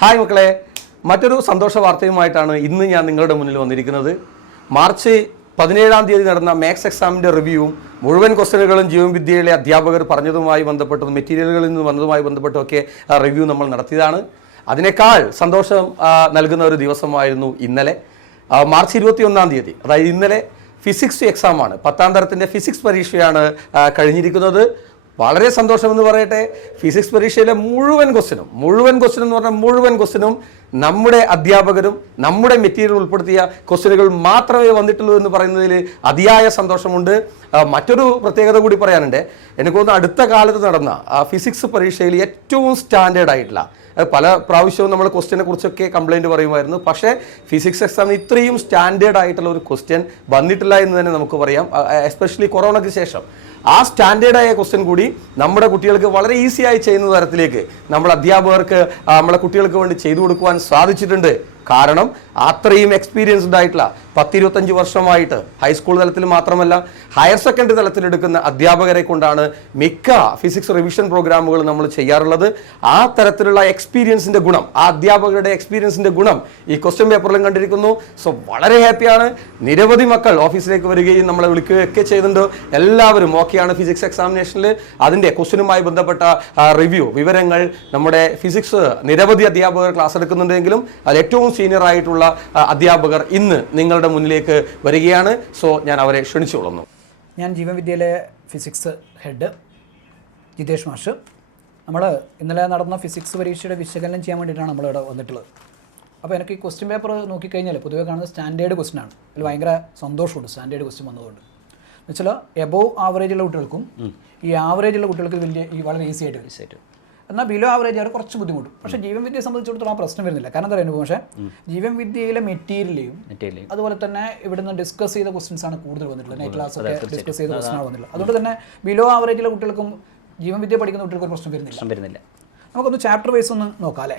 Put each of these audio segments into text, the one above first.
Hi മക്കളെ, മറ്റൊരു സന്തോഷ വാർത്തയുമായിട്ടാണ് ഇന്ന് ഞാൻ നിങ്ങളുടെ മുന്നിൽ വന്നിരിക്കുന്നത്. മാർച്ച് 17-ാം തീയതി നടന്ന മാത്സ് എക്സാമിൻ്റെ റിവ്യൂവും മുഴുവൻ ക്വസ്റ്റ്യനുകളും ജീവവിദ്യയിലെ അധ്യാപകർ പറഞ്ഞതുമായി ബന്ധപ്പെട്ടും മെറ്റീരിയലുകളിൽ നിന്ന് വന്നതുമായി ബന്ധപ്പെട്ടുമൊക്കെ റിവ്യൂ നമ്മൾ നടത്തിയതാണ്. അതിനേക്കാൾ സന്തോഷം നൽകുന്ന ഒരു ദിവസമായിരുന്നു ഇന്നലെ മാർച്ച് 21-ാം തീയതി. അതായത് ഇന്നലെ ഫിസിക്സ് എക്സാമാണ്, 10ാം തരത്തിൻ്റെ ഫിസിക്സ് പരീക്ഷയാണ് കഴിഞ്ഞിരിക്കുന്നത്. വളരെ സന്തോഷമെന്ന് പറയട്ടെ, ഫിസിക്സ് പരീക്ഷയിലെ മുഴുവൻ ക്വസ്റ്റ്യനും എന്ന് പറഞ്ഞാൽ മുഴുവൻ ക്വസ്റ്റ്യനും നമ്മുടെ അധ്യാപകരും നമ്മുടെ മെറ്റീരിയൽ ഉൾപ്പെടുത്തിയ ക്വസ്റ്റ്യനുകൾ മാത്രമേ വന്നിട്ടുള്ളൂ എന്ന് പറയുന്നതിൽ അതിയായ സന്തോഷമുണ്ട്. മറ്റൊരു പ്രത്യേകത കൂടി പറയാനുണ്ട്. എനിക്ക് തോന്നുന്നു അടുത്ത കാലത്ത് നടന്ന ഫിസിക്സ് പരീക്ഷയിൽ ഏറ്റവും സ്റ്റാൻഡേർഡ് ആയിട്ടുള്ള, പല പ്രാവശ്യവും നമ്മൾ ക്വസ്റ്റ്യനെ കുറിച്ചൊക്കെ കംപ്ലൈൻറ്റ് പറയുമായിരുന്നു, പക്ഷേ ഫിസിക്സ് എക്സാമിന് ഇത്രയും സ്റ്റാൻഡേർഡ് ആയിട്ടുള്ള ഒരു ക്വസ്റ്റ്യൻ വന്നിട്ടില്ല എന്ന് തന്നെ നമുക്ക് പറയാം. എസ്പെഷ്യലി കൊറോണയ്ക്ക് ശേഷം ആ സ്റ്റാൻഡേർഡായ ക്വസ്റ്റ്യൻ കൂടി നമ്മുടെ കുട്ടികൾക്ക് വളരെ ഈസിയായി ചെയ്യുന്ന തരത്തിലേക്ക് നമ്മൾ അധ്യാപകർക്ക് നമ്മളെ കുട്ടികൾക്ക് വേണ്ടി ചെയ്തു കൊടുക്കുവാൻ സാധിച്ചിട്ടുണ്ട്. കാരണം അത്രയും എക്സ്പീരിയൻസ്ഡ് ആയിട്ടുള്ള 10-25 വർഷമായിട്ട് ഹൈസ്കൂൾ തലത്തിൽ മാത്രമല്ല ഹയർ സെക്കൻഡറി തലത്തിലെടുക്കുന്ന അധ്യാപകരെ കൊണ്ടാണ് മിക്ക ഫിസിക്സ് റിവിഷൻ പ്രോഗ്രാമുകൾ നമ്മൾ ചെയ്യാറുള്ളത്. ആ തരത്തിലുള്ള എക്സ്പീരിയൻസിന്റെ ഗുണം, ആ അധ്യാപകരുടെ എക്സ്പീരിയൻസിന്റെ ഗുണം ഈ ക്വസ്റ്റ്യൻ പേപ്പറിലും കണ്ടിരിക്കുന്നു. സോ വളരെ ഹാപ്പിയാണ്. നിരവധി മക്കൾ ഓഫീസിലേക്ക് വരികയും നമ്മളെ വിളിക്കുകയൊക്കെ ചെയ്യുന്നുണ്ട്. എല്ലാവരും ഓക്കെയാണ് ഫിസിക്സ് എക്സാമിനേഷനിൽ. അതിൻ്റെ ക്വസ്റ്റ്യനുമായി ബന്ധപ്പെട്ട റിവ്യൂ വിവരങ്ങൾ നമ്മുടെ ഫിസിക്സ് നിരവധി അധ്യാപകർ ക്ലാസ് എടുക്കുന്നുണ്ടെങ്കിലും അതിൽ ഏറ്റവും സീനിയർ ആയിട്ടുള്ള അധ്യാപകർ ഇന്ന് നിങ്ങളുടെ മുന്നിലേക്ക് വരികയാണ്. സോ ഞാൻ അവരെ ക്ഷണിച്ചുകൊള്ളുന്നു. ഞാൻ ജീവവിദ്യയിലെ ഫിസിക്സ് ഹെഡ് ജിതേഷ് മാഷ്. നമ്മൾ ഇന്നലെ നടന്ന ഫിസിക്സ് പരീക്ഷയുടെ വിശകലനം ചെയ്യാൻ വേണ്ടിയിട്ടാണ് നമ്മളിവിടെ വന്നിട്ടുള്ളത്. അപ്പോൾ എനിക്ക് ഈ ക്വസ്റ്റ്യൻ പേപ്പർ നോക്കിക്കഴിഞ്ഞാൽ പൊതുവെ കാണുന്നത് സ്റ്റാൻഡേർഡ് ക്വസ്റ്റ്യൻ ആണ്. അതിൽ ഭയങ്കര സന്തോഷമുണ്ട് സ്റ്റാൻഡേർഡ് ക്വസ്റ്റ്യൻ വന്നതുകൊണ്ട്. എന്നുവെച്ചാൽ എബോവ് ആവറേജുള്ള കുട്ടികൾക്കും ഈ ആവറേജുള്ള കുട്ടികൾക്ക് വളരെ ഈസി ആയിട്ട്, എന്നാൽ ബിലോ ആവറേജ് അവർ കുറച്ച് ബുദ്ധിമുട്ടും. പക്ഷേ ജീവവിദ്യയെ സംബന്ധിച്ചിടത്തോളം ആ പ്രശ്നം വരുന്നില്ല. കാരണം എന്താ പറയുന്നത്, പക്ഷേ ജീവവിദ്യയിലെ മെറ്റീരിയലും അതുപോലെ തന്നെ ഇവിടുന്ന് ഡിസ്കസ് ചെയ്ത ക്വസ്റ്റൻസ് ആണ് കൂടുതൽ വന്നിട്ടുള്ളത്. നൈറ്റ് ക്ലാസ് ഒക്കെ ഡിസ്കസ് ചെയ്ത ക്വസ്റ്റൻ ആണ് വന്നിട്ടുള്ളത്. അതുകൊണ്ട് തന്നെ ബിലോ ആവറേജിലെ കുട്ടികൾക്കും ജീവവിദ്യ പഠിക്കുന്ന കുട്ടികൾക്ക് പ്രശ്നം വരുന്നില്ല. നമുക്കൊന്ന് ചാപ്റ്റർ വൈസ് ഒന്ന് നോക്കാം അല്ലേ?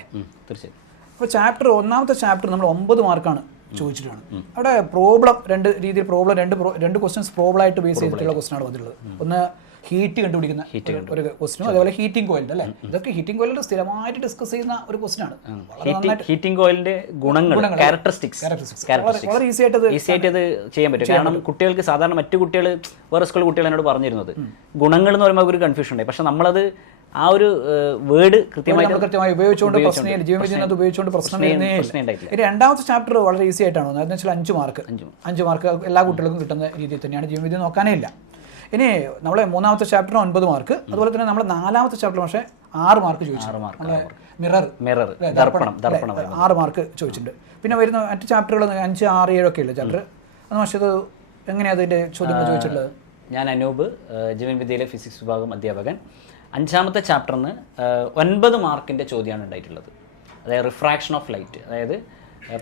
തീർച്ചയായും. അപ്പോൾ ഒന്നാമത്തെ ചാപ്റ്റർ നമ്മൾ 9 മാർക്കാണ് ചോദിച്ചിട്ടാണ്. അവിടെ പ്രോബ്ലം രണ്ട് ക്വസ്റ്റ്യൻസ് പ്രോബ്ലമായിട്ട് ബേസ് ചെയ്തിട്ടുള്ള ക്വസ്റ്റൻ ആണ് വന്നിട്ടുള്ളത്. ഒന്ന് ഹീറ്റ് കണ്ടുപിടിക്കുന്ന ഒരു ക്വസ്റ്റനും അതേപോലെ ഹീറ്റിംഗ് കോയിലിന്റെ അല്ലേ, ഇതൊക്കെ ഹീറ്റിംഗ് കോയിലിന്റെ സ്ഥിരമായിട്ട് ഡിസ്കസ് ചെയ്യുന്ന ഒരു ക്വസ്റ്റൻ ആണ്. ഹീറ്റിംഗ് കോയിലിന്റെ ഗുണങ്ങൾ, ക്യാരക്ടറിസ്റ്റിക്സ് വളരെ ഈസി ആയിട്ട് അത് ചെയ്യാൻ പറ്റും. കാരണം കുട്ടികൾക്ക് സാധാരണ മറ്റു കുട്ടികൾ വേറെ സ്കൂൾ കുട്ടികൾ എന്നോട് പറഞ്ഞിരുന്നത് ഗുണങ്ങൾ എന്ന് പറയുമ്പോൾ ഒരു കൺഫ്യൂഷൻ ഉണ്ട്. പക്ഷെ നമ്മളത് ആ ഒരു വേർഡ് കൃത്യമായി ഉപയോഗിച്ചുകൊണ്ട് പ്രശ്നമില്ല. രണ്ടാമത്തെ ചാപ്റ്റർ വളരെ ഈസി ആയിട്ടാണ്. അതെന്ന് വെച്ചാൽ 5 മാർക്ക് എല്ലാ കുട്ടികൾക്കും കിട്ടുന്ന രീതിയിൽ തന്നെയാണ്. ജീവവിദ്യ നോക്കാനേ ഇല്ല. ഇനി നമ്മളെ മൂന്നാമത്തെ ചാപ്റ്ററിന് 9 മാർക്ക്. അതുപോലെ തന്നെ നമ്മളെ 4ാമത്തെ ചാപ്റ്റർ പക്ഷേ 6 മാർക്ക് ചോദിച്ചു. മിറർ ദർപ്പണം 6 മാർക്ക് ചോദിച്ചിട്ടുണ്ട്. പിന്നെ വരുന്ന മറ്റു ചാപ്റ്ററുകൾ 5, 6, 7 ഒക്കെ ഉള്ള ചാപ്റ്റർ. അത് പക്ഷേ അത് എങ്ങനെയാണ് അതിൻ്റെ ചോദ്യങ്ങൾ ചോദിച്ചിട്ടുള്ളത്? ഞാൻ അനൂപ്, ജീവവിദ്യയിലെ ഫിസിക്സ് വിഭാഗം അധ്യാപകൻ. 5ാമത്തെ ചാപ്റ്ററിന് 9 മാർക്കിൻ്റെ ചോദ്യമാണ് ഉണ്ടായിട്ടുള്ളത്. അതായത് റിഫ്രാക്ഷൻ ഓഫ് ലൈറ്റ്, അതായത്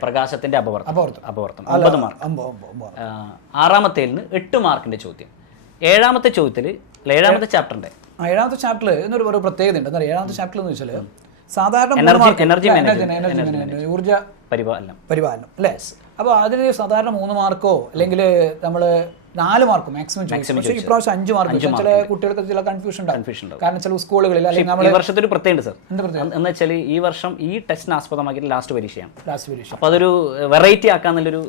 പ്രകാശത്തിന്റെ അപവർത്തനം 9 മാർക്ക്. 6ാമത്തേലിന് 8 മാർക്കിന്റെ ചോദ്യം. 7ാമത്തെ ചോദ്യത്തിൽ 7ാമത്തെ ചാപ്റ്ററിന്റെ 7ാമത്തെ ചാപ്റ്ററിൽ എന്നൊരു പ്രത്യേകത ഉണ്ട്. എന്താ 7ാമത്തെ ചാപ്റ്റർ എന്ന് വെച്ചാൽ സാധാരണ ഊർജ്ജ പരിപാലനം അല്ലേ. അപ്പോൾ അതിന് സാധാരണ 3 മാർക്കോ അല്ലെങ്കിൽ നമ്മൾ 4 മാർക്ക് മാക്സിമം ചോദിക്കും. പക്ഷേ ഇപ്രാവശ്യം 5 മാർക്ക്. ചില കുട്ടികൾക്ക് ചില കൺഫ്യൂഷൻ ഉണ്ടാവും. കാരണം ചില സ്കൂളുകളിൽ ഈ വർഷത്തെ ഒരു പ്രത്യേകത സർ എന്ന് വെച്ചാൽ ഈ വർഷം ഈ ടെസ്റ്റിന് ആസ്പദമാക്കിയിട്ട് ലാസ്റ്റ് പരീക്ഷയാണ്. അപ്പൊ അതൊരു വെറൈറ്റി ആക്കാന്നുള്ളൊരു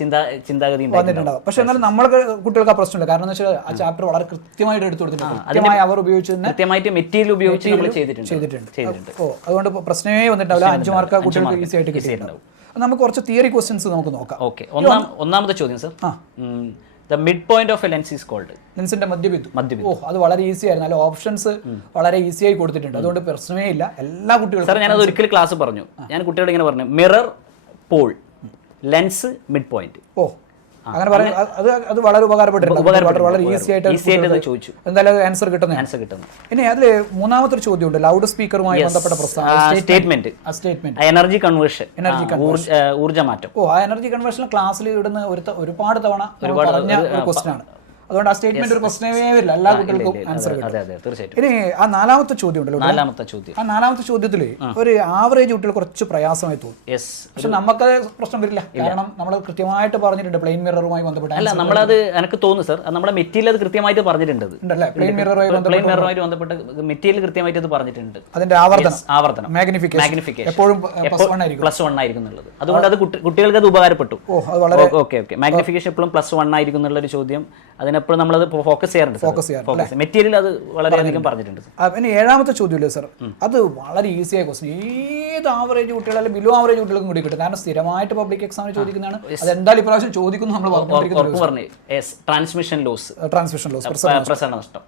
ചിന്താഗതി വന്നിട്ടുണ്ടാവും. പക്ഷെ എന്നാലും നമ്മൾക്ക് കുട്ടികൾക്ക് ആ പ്രശ്നമില്ല. കാരണം എന്ന് വെച്ചാൽ ആ ചാപ്റ്റർ വളരെ കൃത്യമായിട്ട് എടുത്തു കൊടുത്തിട്ടുണ്ട്. അവർ ഉപയോഗിച്ച് കൃത്യമായിട്ട് മെറ്റീരിയൽ ഉപയോഗിച്ച് നമ്മൾ ചെയ്തിട്ടുണ്ട്. ഓ, അതുകൊണ്ട് പ്രശ്നമേ വന്നിട്ടുണ്ടാവില്ല. 5 മാർക്ക് കുട്ടികൾക്ക് ഈസി ആയിട്ട് കിട്ടിയിട്ടുണ്ടാവും. നമുക്ക് കുറച്ച് തിയറി ക്വസ്റ്റ്യൻസ് നമുക്ക് നോക്കാം. ഓക്കെ, ഒന്നാമത്തെ ചോദ്യം sir. The midpoint of a lens is called. ലെൻസിന്റെ മധ്യബിന്ദു. ഓ, അത് വളരെ ഈസി ആയിരുന്നു. അല്ല, ഓപ്ഷൻസ് വളരെ ഈസി ആയി കൊടുത്തിട്ടുണ്ട്. അതുകൊണ്ട് പ്രശ്നമേ ഇല്ല. എല്ലാ കുട്ടികളും. സാർ, ഞാനത് ഒരിക്കലും ക്ലാസ് പറഞ്ഞു. ഞാൻ കുട്ടികളോട് ഇങ്ങനെ പറഞ്ഞു, mirror pole, lens mid point. ഓ, അങ്ങനെ പറയാം. അത് വളരെ ഉപകാരപ്പെട്ടിട്ടുണ്ട്. വളരെ ഈസി ആയിട്ട് ചോദിച്ചു. എന്തായാലും ആൻസർ കിട്ടുന്നു. ഇനി അതിൽ മൂന്നാമത്തെ ഒരു ചോദ്യമുണ്ട്, ലൗഡ് സ്പീക്കറുമായി ബന്ധപ്പെട്ട സ്റ്റേറ്റ്മെന്റ്. എനർജി കൺവേർഷൻ, ഊർജ്ജ മാറ്റം. ഓ, ആ എനർജി കൺവേർഷൻ ക്ലാസ്സിൽ ഇടുന്ന ഒരുപാട് തവണ പറഞ്ഞ ഒരു ക്വസ്റ്റൻ ആണ്. അതുകൊണ്ട് ആ സ്റ്റേറ്റ്മെന്റ് ഒരു പ്രശ്നമേ വരില്ല, എല്ലാ കുട്ടികൾക്കും ആൻസർ കിട്ടും. അതെ അതെ തീർച്ചയായിട്ടും. ഇനി ആ നാലാമത്തെ ചോദ്യം ഉണ്ടല്ലോ, നാലാമത്തെ ചോദ്യം, ആ നാലാമത്തെ ചോദ്യത്തിൽ ഒരു ആവറേജ് കുട്ടികൾ കുറച്ച് പ്രയാസമായി തോന്നും. യെസ്. പക്ഷെ നമുക്ക് പ്രശ്നം വരില്ല, കാരണം നമ്മൾ കൃത്യമായിട്ട് പറഞ്ഞിട്ടുണ്ട് പ്ലെയിൻ മിററുമായി ബന്ധപ്പെട്ട്. അല്ല നമ്മളത് എനിക്ക് തോന്നുന്നു സർ, നമ്മുടെ മെറ്റീരിയൽ അത് കൃത്യമായിട്ട് പറഞ്ഞിട്ടുണ്ട്. ഉണ്ടല്ലേ, പ്ലെയിൻ മിററുമായി ബന്ധപ്പെട്ട് മെറ്റീരിയൽ കൃത്യമായിട്ട് അത് പറഞ്ഞിട്ടുണ്ട്. അതിന്റെ ആവർത്തനം മാഗ്നിഫിക്കേഷൻ എപ്പോഴും +1 ആയിരിക്കും എന്നുള്ളത്. അതുകൊണ്ട് അത് കുട്ടികൾക്ക് അത് ഉപകാരപ്പെട്ടു. ഓക്കെ മാഗ്നിഫിക്കേഷൻ എപ്പോഴും +1 ആയിരിക്കും എന്നുള്ള ഒരു ചോദ്യം, അതിനെപ്പോഴും നമ്മളത് ഫോക്കസ് ചെയ്യാറുണ്ട്. മെറ്റീരിയൽ അത് വളരെയധികം പറഞ്ഞിട്ടുണ്ട്. പിന്നെ ഏഴാമത്തെ ചോദ്യമില്ലേ സർ, അത് വളരെ ഈസിയായ ക്വസ്റ്റൻ, ഏത് ആവറേജ് കുട്ടികൾ അല്ലെങ്കിൽ ബിലോ ആവറേജ് കുട്ടികൾക്കും കൂടി കിട്ടും. കാരണം സ്ഥിരമായിട്ട് പബ്ലിക് എക്സാമിന് ചോദിക്കുന്നതാണ്, അത് എന്തായാലും ഇപ്രാവശ്യം ചോദിക്കുന്നു നമ്മൾ ട്രാൻസ്മിഷൻ ലോസ്, പ്രസരണ നഷ്ടം.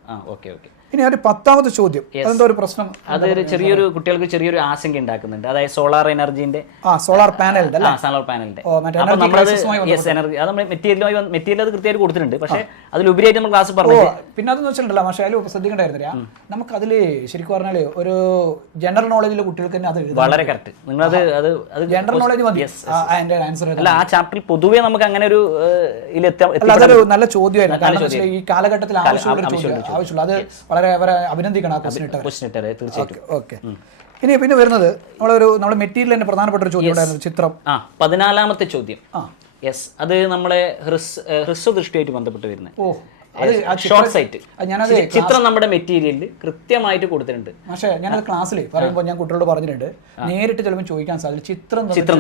ഇനി ഒരു 10ാമത്തെ ചോദ്യം, അതെന്താ ഒരു പ്രശ്നം, അതൊരു ചെറിയൊരു കുട്ടികൾക്ക് ചെറിയൊരു ആശങ്ക ഉണ്ടാക്കുന്നുണ്ട്. അതായത് സോളാർ എനർജിന്റെ സോളാർ പാനലിന്റെ എനർജി അത് മെറ്റീരിയൽ അത് കൃത്യമായിട്ട് കൊടുത്തിട്ടുണ്ട്. പക്ഷേ അതിലുപരിയായിട്ട് നമ്മൾ ക്ലാസ് പറഞ്ഞു. പിന്നെ അതെന്ന് വെച്ചിട്ടുണ്ടല്ലോ, പക്ഷേ അതിൽ ശ്രദ്ധിക്കേണ്ടായിരുന്നില്ല, നമുക്ക് അതില് ശരിക്കും പറഞ്ഞാല് ഒരു ജനറൽ നോളജിലെ കുട്ടികൾക്ക് തന്നെ അത് വളരെ കറക്റ്റ്. നിങ്ങൾ അത് ജനറൽ നോളജ് മതി ആൻസർ. അല്ല ആ ചാപ്റ്ററിൽ പൊതുവെ നമുക്ക് അങ്ങനെ ഒരു അതൊരു നല്ല ചോദ്യമായിരുന്നു. കാരണം ഈ കാലഘട്ടത്തിൽ ആവശ്യമുള്ള അത് വളരെ അഭിനന്ദിക്കണം ആ ക്വസ്റ്റ്യൻ ഇട്ടത്. തീർച്ചയായിട്ടും. ഓക്കെ. ഇനി പിന്നെ വരുന്നത് നമ്മുടെ മെറ്റീരിയൽ പ്രധാനപ്പെട്ട ഒരു ചോദ്യം ഉണ്ടായിരുന്നു, ചിത്രം. 14ാമത്തെ ചോദ്യം. യെസ്, അത് നമ്മളെ ഹ്രസ്വദൃഷ്ടിയായിട്ട് ബന്ധപ്പെട്ട് വരുന്നത് ഷോർട്ട് സൈറ്റ്. ചിത്രം നമ്മുടെ മെറ്റീരിയലിൽ കൃത്യമായിട്ട് കൊടുത്തിട്ടുണ്ട്. പക്ഷേ ഞാനത് ക്ലാസ്സിൽ പറയുമ്പോൾ ഞാൻ കുട്ടികളോട് പറഞ്ഞിട്ടുണ്ട്, നേരിട്ട് ചിലപ്പോൾ ചോദിക്കാൻ സാധിക്കും ചിത്രം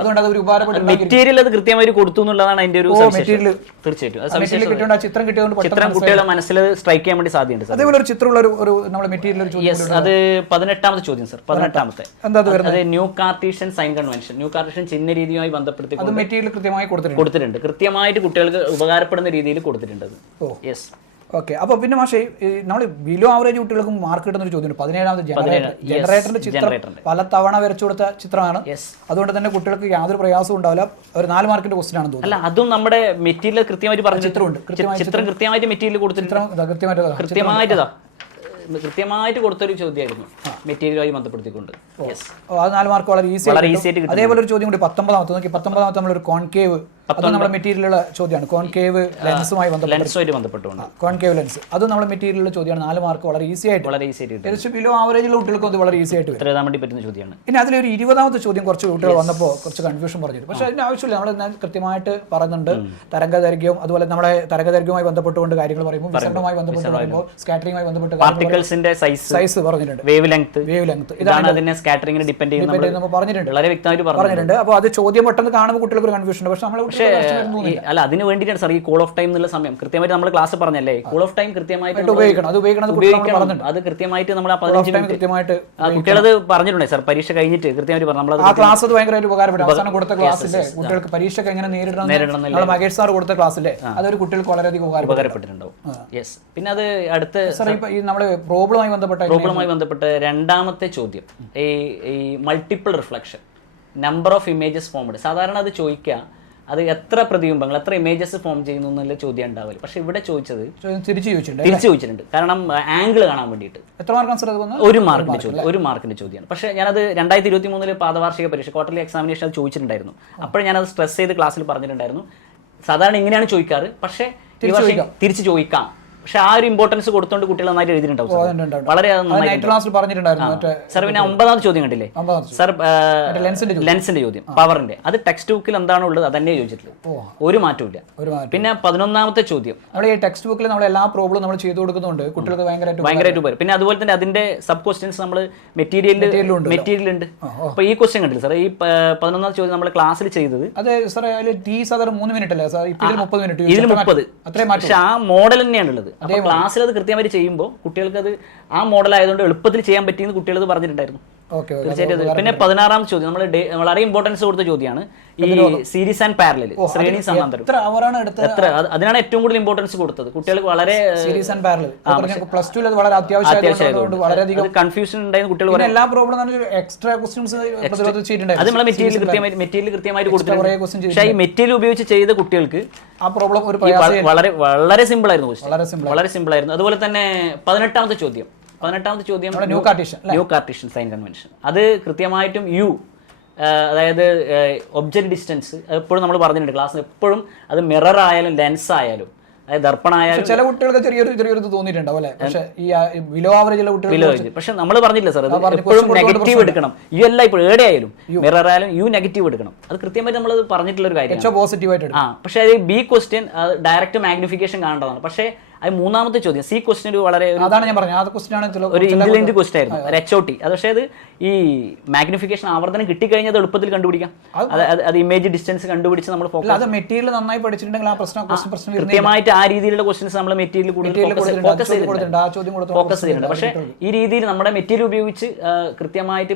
അതുകൊണ്ട് അത് ഒരു ഉപകാരപ്പെട്ട മെറ്റീരിയൽ അത് കൃത്യമായിട്ട് കൊടുത്തു എന്നുള്ളതാണ് അതിന്റെ ഒരു തീർച്ചയായിട്ടും. ചിത്രം കിട്ടിയതുകൊണ്ട് ചിത്രം കുട്ടികളുടെ മനസ്സിൽ സ്ട്രൈക്ക് ചെയ്യാൻ വേണ്ടി സാധ്യതയുണ്ട്. അതേപോലെ ഒരു ചിത്രമുള്ള ഒരു നമ്മുടെ മെറ്റീരിയൽ അത് 18ാമത്തെ ചോദ്യം സർ. 18ാമത്തെ അത് new cartesian sign convention, new cartesian ചിഹ്ന രീതിയുമായി ബന്ധപ്പെടുത്തി മെറ്റീരിയൽ കൃത്യമായി കൊടുത്തിട്ടുണ്ട്. കൃത്യമായിട്ട് കുട്ടികൾക്ക് ഉപകാരപ്പെടുന്ന രീതിയിൽ കൊടുത്തിട്ടുണ്ട്. ഓക്കെ. അപ്പോൾ പിന്നെ മാഷേ നമ്മൾ ബിലോ ആവറേജ് കുട്ടികൾക്കും മാർക്ക് കിട്ടുന്ന ഒരു ചോദ്യമുണ്ട്. 17ാമത് ജനറേറ്ററിന്റെ ചിത്രം പല തവണ വരച്ചു കൊടുത്ത ചിത്രമാണ്. അതുകൊണ്ട് തന്നെ കുട്ടികൾക്ക് യാതൊരു പ്രയാസവും ഉണ്ടാവില്ല. ഒരു 4 മാർക്കിന്റെ ക്വസ്റ്റ്യൻ ആണെന്ന് തോന്നുന്നു. അല്ല അതും നമ്മുടെ മെറ്റീരിയൽ കൃത്യമായിട്ട് പറഞ്ഞ ചിത്രമുണ്ട്. ചിത്രം കൃത്യമായിട്ട് മെറ്റീരിയൽ കൊടുത്തിട്ടുണ്ട്. കൃത്യമായിട്ട് കൊടുത്തൊരു ചോദ്യമായിരുന്നു മെറ്റീരിയലുമായി ബന്ധപ്പെടുത്തിക്കൊണ്ട്. അത് 4 മാർക്ക് വളരെ ഈസി ആയിട്ട്. അതേപോലെ ഒരു ചോദ്യം കൂടി 19ാമത്തെ നമ്മളൊരു കോൺകേവ്, അത് നമ്മുടെ മെറ്റീരിയലുള്ള ചോദ്യമാണ്. കോൺകേവ് ലെൻസുമായി ബന്ധപ്പെട്ടുകൊണ്ട് കോൺകേവ് ലെൻസ് അത് നമ്മുടെ മെറ്റീരിയലുള്ള ചോദ്യമാണ്. 4 മാർക്ക് വളരെ ഈസി ആയിട്ട് ബിലോ ആവറേജിലുള്ള കുട്ടികൾക്ക് അത് വളരെ ഈസി ആയിട്ട് പറ്റുന്ന ചോദ്യമാണ്. ഇനി അതിലൊരു 20ാമത്തെ ചോദ്യം കുറച്ച് കുട്ടികൾ വന്നപ്പോൾ കുറച്ച് കൺഫ്യൂഷൻ പറഞ്ഞിട്ട്, പക്ഷേ അതിന്റെ ആവശ്യമില്ല. നമ്മൾ കൃത്യമായിട്ട് പറയുന്നുണ്ട് തരംഗദൈർഘ്യം, അതുപോലെ നമ്മുടെ തരംഗദൈർഘ്യവുമായി ബന്ധപ്പെട്ടുകൊണ്ട് കാര്യങ്ങൾ പറയുമ്പോൾ, വിസരണവുമായി ബന്ധപ്പെട്ട് പറയുമ്പോൾ, സ്കാറ്ററിംഗുമായി ബന്ധപ്പെട്ട് സൈസ് പറഞ്ഞിട്ടുണ്ട്, വേവ് ലെങ്ത് ഇതാണ് അതിനെ സ്കാറ്ററിംഗിനെ ഡിപെൻഡ് ചെയ്യുന്നത് പറഞ്ഞിട്ടുണ്ട്, വളരെ വ്യക്തമായിട്ട് പറഞ്ഞിട്ടുണ്ട്. അപ്പോൾ അത് ചോദ്യം പെട്ടെന്ന് കാണുമ്പോൾ കുട്ടികൾക്ക് ഒരു കൺഫ്യൂഷൻ ഉണ്ട്. പക്ഷേ നമ്മൾ അല്ല അതിന് വേണ്ടിയിട്ടാണ് സാർ ഈ കോൾ ഓഫ് ടൈം എന്നുള്ള സമയം കൃത്യമായിട്ട് നമ്മൾ ക്ലാസ് പറഞ്ഞല്ലേ, കോൾ ഓഫ് ടൈം കൃത്യമായിട്ട് ഉപയോഗിക്കണം. അത് കൃത്യമായിട്ട് നമ്മൾ 15 മിനിറ്റ് കുട്ടികളത് പറഞ്ഞിട്ടുണ്ട് സാർ. പരീക്ഷ കഴിഞ്ഞിട്ട് കൃത്യമായിട്ട് പറഞ്ഞു. ആ ക്ലാസ് അത് ഭയങ്കരമായിട്ട് ഉപകാരപ്പെടും. അവസാനം കൊടുത്ത ക്ലാസ്സിലെ കുട്ടികൾക്ക് പരീക്ഷ എങ്ങനെ നേരിടണം മഹേഷ് സാർ കൊടുത്ത ക്ലാസ്സിലെ അതൊരു കുട്ടികൾക്ക് വളരെയധികം ഉപകാരപ്പെട്ടിട്ടുണ്ടാവും. യെസ്. പിന്നെ അത് അടുത്ത നമ്മുടെ പ്രോബ്ലമായി ബന്ധപ്പെട്ട് 2ാമത്തെ ചോദ്യം ഈ multiple reflection, number of images formed. സാധാരണ അത് ചോദിക്കുക അത് എത്ര പ്രതിബിംബങ്ങൾ, എത്ര ഇമേജസ് ഫോം ചെയ്യുന്നു എന്നുള്ള ചോദ്യം ഉണ്ടാവില്ല. പക്ഷെ ഇവിടെ ചോദിച്ചത് തിരിച്ചു ചോദിച്ചിട്ടുണ്ട്. കാരണം ആംഗിൾ കാണാൻ വേണ്ടിയിട്ട്. എത്ര മാർക്ക് ആൻസർ? 1 മാർക്കിന്റെ ചോദ്യമാണ്. പക്ഷെ ഞാനത് 2023 പാദവാർഷിക പരീക്ഷ ക്വാർട്ടർലി എക്സാമിനേഷൻ അത് ചോദിച്ചിട്ടുണ്ടായിരുന്നു. അപ്പോൾ ഞാനത് സ്ട്രെസ് ചെയ്ത് ക്ലാസ്സിൽ പറഞ്ഞിട്ടുണ്ടായിരുന്നു. സാധാരണ ഇങ്ങനെയാണ് ചോദിക്കാറ്, പക്ഷേ തിരിച്ചു ചോദിക്കാം. പക്ഷെ ആ ഒരു ഇമ്പോർട്ടൻസ് കൊടുത്തോണ്ട് കുട്ടികൾ നന്നായിട്ട് എഴുതിയിട്ടുണ്ടാവും. വളരെ സാർ. പിന്നെ 9ാമത്തെ ചോദ്യം കണ്ടില്ലേ സാർ, ലെൻസിന്റെ ചോദ്യം, പവറിന്റെ. അത് ടെക്സ്റ്റ് ബുക്കിൽ എന്താണോ ഉള്ളത് അതന്നെ ചോദിച്ചിട്ടുള്ളൂ, ഒരു മാറ്റമില്ല. പിന്നെ 11ാമത്തെ ചോദ്യം ടെക്സ്റ്റ് ബുക്കിൽ നമ്മൾ എല്ലാ പ്രോബ്ലം നമ്മൾ ചെയ്തു കൊടുക്കുന്നുണ്ട് കുട്ടികൾക്ക് ഭയങ്കരമായിട്ട് ഉപകാരം. പിന്നെ അതുപോലെ തന്നെ അതിന്റെ സബ് ക്വസ്റ്റ്യൻസ് നമ്മൾ മെറ്റീരിയലുണ്ട്. അപ്പൊ ഈ ക്വസ്റ്റ്യൻ കണ്ടില്ല സാർ, ഈ 11ാമത്തെ ചോദ്യം നമ്മൾ ക്ലാസ്സിൽ ചെയ്തത് അതെ സാർ. 3 മിനിറ്റ് അല്ലേ സാർ? ഇതിൽ 30. പക്ഷെ ആ മോഡൽ തന്നെയാണ് ഉള്ളത്. അപ്പോൾ ക്ലാസ്സിൽ അത് കൃത്യമായിട്ട് ചെയ്യുമ്പോൾ കുട്ടികൾക്ക് അത് ആ മോഡൽ ആയതുകൊണ്ട് എളുപ്പത്തിൽ ചെയ്യാൻ പറ്റിയെന്ന് കുട്ടികൾ അത് പറഞ്ഞിട്ടുണ്ടായിരുന്നു. തീർച്ചയായിട്ടും. പിന്നെ 16ാമത്തെ ചോദ്യം നമ്മൾ വളരെ ഇമ്പോർട്ടൻസ് കൊടുത്ത ചോദ്യമാണ് ഈ സീരീസ് ആൻഡ് പാരലൽ, ശ്രേണി സമാന്തരം. അതിനാണ് ഏറ്റവും കൂടുതൽ ഇമ്പോർട്ടൻസ് കൊടുത്തത്. കുട്ടികൾക്ക് വളരെ കൺഫ്യൂഷൻ ഉണ്ടായിരുന്നു. കുട്ടികൾ അത് നമ്മളെ മെറ്റീരിയൽ കൃത്യമായിട്ട് കൊടുത്തിട്ടുണ്ട്. പക്ഷേ ഈ മെറ്റീരിയൽ ഉപയോഗിച്ച് ചെയ്ത കുട്ടികൾക്ക് ആ പ്രോബ്ലം വളരെ സിമ്പിൾ ആയിരുന്നു. അതുപോലെ തന്നെ 18ാമത്തെ ചോദ്യം ന്യൂ കാർട്ടീഷ്യൻ സൈൻ കൺവെൻഷൻ. അത് കൃത്യമായിട്ടും അതായത് ഒബ്ജക്റ്റ് ഡിസ്റ്റൻസ് എപ്പോഴും നമ്മൾ പറഞ്ഞിട്ടുണ്ട് ക്ലാസ്സിൽ. എപ്പോഴും അത് മിറർ ആയാലും ലെൻസ് ആയാലും അതായത് ദർപ്പണായാലും ചില കുട്ടികൾക്ക് ചെറിയൊരു ഇത് തോന്നിയിട്ടുണ്ടാവും അല്ലേ? പക്ഷേ ഈ ബിലോ ആവറേജ് ഉള്ള കുട്ടികൾ പക്ഷെ നമ്മൾ പറഞ്ഞില്ല സാർ, അത് എപ്പോഴും നെഗറ്റീവ് എടുക്കണം. യു എല്ലാം ഇപ്പോൾ എവിടെ ആയാലും മിറർ ആയാലും യു നെഗറ്റീവ് എടുക്കണം. അത് കൃത്യമായിട്ട് നമ്മൾ പറഞ്ഞിട്ടുള്ള ഒരു കാര്യം. പോസിറ്റീവായിട്ട് പക്ഷേ അത് ബി ക്വസ്റ്റ്യൻ ഡയറക്റ്റ് മാഗ്നിഫിക്കേഷൻ കാണേണ്ടതാണ്. പക്ഷേ അത് മൂന്നാമത്തെ ചോദ്യം സി ക്വസ്റ്റ്യൻ വളരെ അതാണ് ഞാൻ പറഞ്ഞത്, ആ ക്വസ്റ്റ്യൻ ആണ് ഒരു ഇന്റലിജന്റ് ക്വസ്റ്റ്യൻ ആയിരുന്നു, ഒരു HOT. അത് പക്ഷേ അത് ഈ മാഗ്നിഫിക്കേഷൻ ആവർത്തനം കിട്ടിക്കഴിഞ്ഞാൽ എളുപ്പത്തിൽ കണ്ടുപിടിക്കാം. അത് ഇമേജ് ഡിസ്റ്റൻസ് കണ്ടുപിടിച്ച് നമ്മൾ ഫോക്കസ് അത് മെറ്റീരിയൽ നന്നായി പഠിച്ചിട്ടുണ്ടെങ്കിൽ ആ പ്രശ്നം കൃത്യമായിട്ട് ആ രീതിയിലുള്ള ക്വസ്റ്റ്യൻസ് നമ്മൾ മെറ്റീരിയൽ ഫോക്കസ് ചെയ്യുന്നുണ്ട്. പക്ഷേ ഈ രീതിയിൽ നമ്മുടെ മെറ്റീരിയൽ ഉപയോഗിച്ച് കൃത്യമായിട്ട്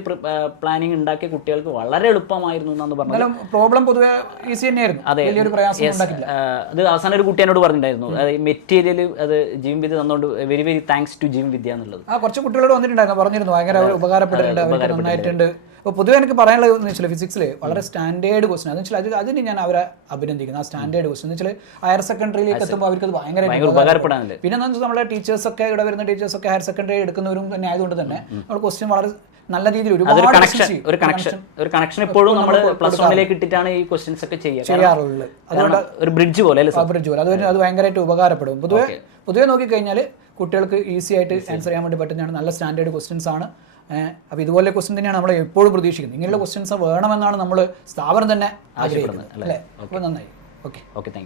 പ്ലാനിങ് ഉണ്ടാക്കിയ കുട്ടികൾക്ക് വളരെ എളുപ്പമായിരുന്നു എന്നാണ് പറഞ്ഞത്. പ്രോബ്ലം പൊതുവെ ഈസി തന്നെയായിരുന്നു. അതെ, അത് അവസാനം ഒരു കുട്ടി എന്നോട് പറഞ്ഞിട്ടുണ്ടായിരുന്നു, മെറ്റീരിയൽ അത് ജീവൻ വിദ്യ തന്നുകൊണ്ട് വെരി വെരി താങ്ക്സ് ടു ജീവൻ വിദ്യ എന്നുള്ളത്. കുറച്ച് കുട്ടികളോട് വന്നിട്ടുണ്ടായിരുന്നു, പറഞ്ഞിരുന്നു ഭയങ്കര ഉപകാരപ്പെട്ടിട്ടുണ്ട്, നന്നായിട്ടുണ്ട്. അപ്പോൾ പൊതുവെ എനിക്ക് പറയാനുള്ളത് എന്ന് വെച്ചാൽ ഫിസിക്സിൽ വളരെ സ്റ്റാൻഡേർഡ് ക്വസ്റ്റൻ എന്ന് വെച്ചാൽ അതിന് ഞാൻ അവരെ അഭിനന്ദിക്കുന്നു. ആ സ്റ്റാൻഡേർഡ് ക്വസ്റ്റൻ എന്ന് വെച്ചാൽ ഹയർ സെക്കൻഡറിയിലേക്ക് എത്തുമ്പോൾ അവർക്ക് അത് ഭയങ്കര ഉപകാരപ്പെടാനില്ല. പിന്നെ എന്താ വെച്ചാൽ നമ്മളെ ടീച്ചേഴ്സൊക്കെ ഇവിടെ വരുന്ന ടീച്ചേഴ്സൊക്കെ ഹയർ സെക്കൻഡറി എടുക്കുന്നവരും തന്നെ ആയതുകൊണ്ട് തന്നെ നമ്മൾ ക്വസ്റ്റ്യൻ വളരെ നല്ല രീതിയിൽ ഒരു കണക്ഷൻ ഇപ്പോഴും നമ്മൾ പ്ലസ് വണ്ണിലേക്ക് ഇട്ടിട്ടാണ് ഈ ക്വസ്റ്റ്യൻസ് ഒക്കെ ചെയ്യാറുള്ളത്. അതുകൊണ്ട് ഒരു ബ്രിഡ്ജ് പോലെ അത് ഭയങ്കരമായിട്ട് ഉപകാരപ്പെടും. പൊതുവെ നോക്കിക്കഴിഞ്ഞാൽ കുട്ടികൾക്ക് ഈസി ആയിട്ട് ആൻസർ ചെയ്യാൻ വേണ്ടി പറ്റുന്നതാണ്. നല്ല സ്റ്റാൻഡേർഡ് ക്വസ്റ്റ്യൻസ് ആണ്. അപ്പോൾ ഇതുപോലെ ക്വസ്റ്റ്യൻ തന്നെയാണ് നമ്മൾ എപ്പോഴും പ്രതീക്ഷിക്കുന്നത്. ഇങ്ങനെയുള്ള ക്വസ്റ്റ്യൻസ് വേണമെന്നാണ് നമ്മൾ സ്ഥാപനം തന്നെ ആഗ്രഹിക്കുന്നത് അല്ലേ? അപ്പോൾ നന്നായി. Okay, thank you.